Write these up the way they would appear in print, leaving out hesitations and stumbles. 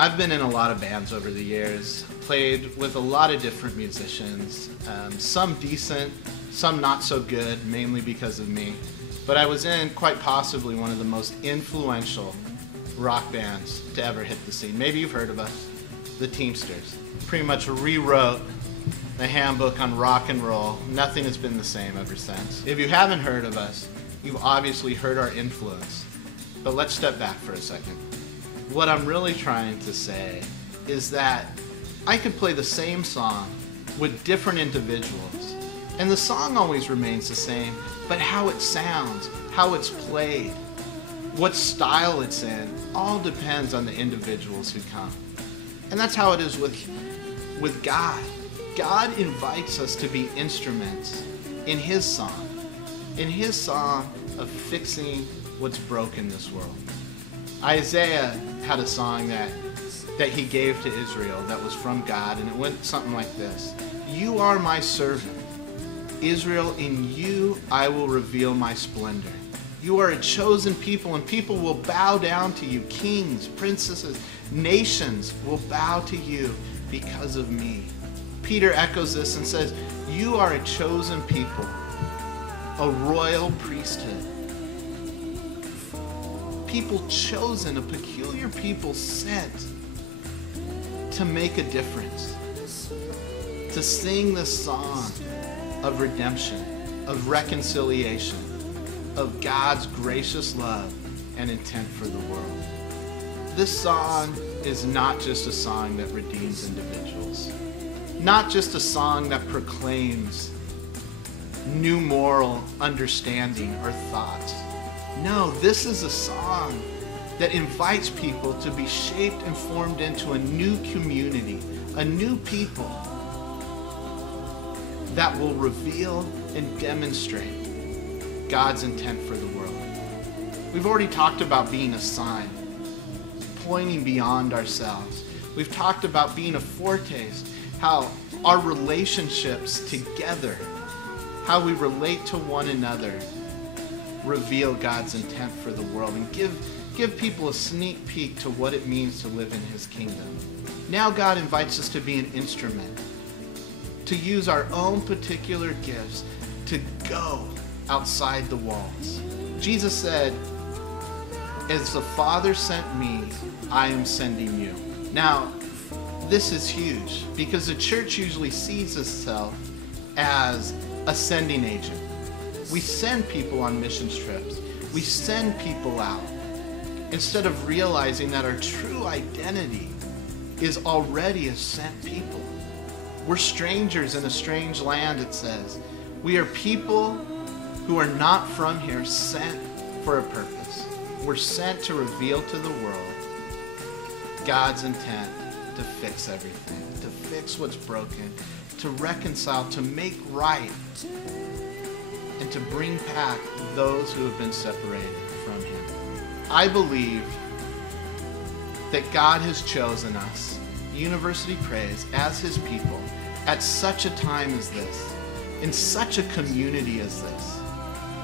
I've been in a lot of bands over the years, played with a lot of different musicians, some decent, some not so good, mainly because of me. But I was in quite possibly one of the most influential rock bands to ever hit the scene. Maybe you've heard of us, the Teamsters. Pretty much rewrote the handbook on rock and roll. Nothing has been the same ever since. If you haven't heard of us, you've obviously heard our influence. But let's step back for a second. What I'm really trying to say is that I could play the same song with different individuals, and the song always remains the same, but how it sounds, how it's played, what style it's in, all depends on the individuals who come. And that's how it is with God. God invites us to be instruments in His song of fixing what's broken in this world. Isaiah had a song that he gave to Israel that was from God, and it went something like this. You are my servant, Israel, in you I will reveal my splendor. You are a chosen people, and people will bow down to you. Kings, princesses, nations will bow to you because of me. Peter echoes this and says, you are a chosen people, a royal priesthood. People chosen, a peculiar people sent to make a difference, to sing the song of redemption, of reconciliation, of God's gracious love and intent for the world. This song is not just a song that redeems individuals, not just a song that proclaims new moral understanding or thoughts. No, this is a song that invites people to be shaped and formed into a new community, a new people that will reveal and demonstrate God's intent for the world. We've already talked about being a sign, pointing beyond ourselves. We've talked about being a foretaste, how our relationships together, how we relate to one another, reveal God's intent for the world and give people a sneak peek to what it means to live in His kingdom. Now God invites us to be an instrument, to use our own particular gifts to go outside the walls. Jesus said, as the Father sent me, I am sending you. Now, this is huge because the church usually sees itself as a sending agent. We send people on missions trips. We send people out instead of realizing that our true identity is already as sent people. We're strangers in a strange land, it says. We are people who are not from here, sent for a purpose. We're sent to reveal to the world God's intent to fix everything, to fix what's broken, to reconcile, to make right, and to bring back those who have been separated from Him. I believe that God has chosen us, University Praise, as His people at such a time as this, in such a community as this,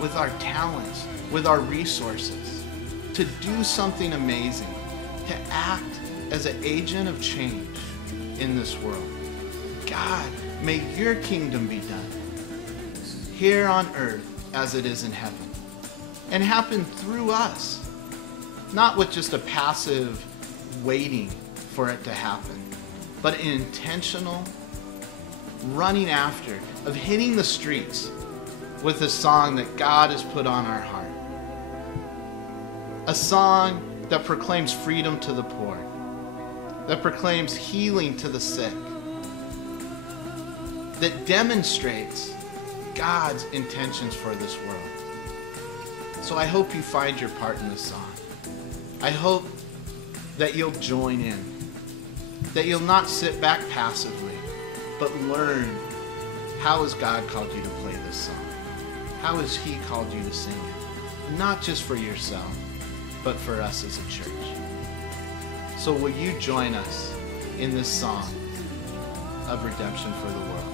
with our talents, with our resources, to do something amazing, to act as an agent of change in this world. God, may your kingdom be done here on earth as it is in heaven, and happen through us, not with just a passive waiting for it to happen, but an intentional running after, of hitting the streets with a song that God has put on our heart. A song that proclaims freedom to the poor, that proclaims healing to the sick, that demonstrates God's intentions for this world. So I hope you find your part in this song. I hope that you'll join in, that you'll not sit back passively, but learn, how has God called you to play this song? How has He called you to sing it? Not just for yourself, but for us as a church. So will you join us in this song of redemption for the world?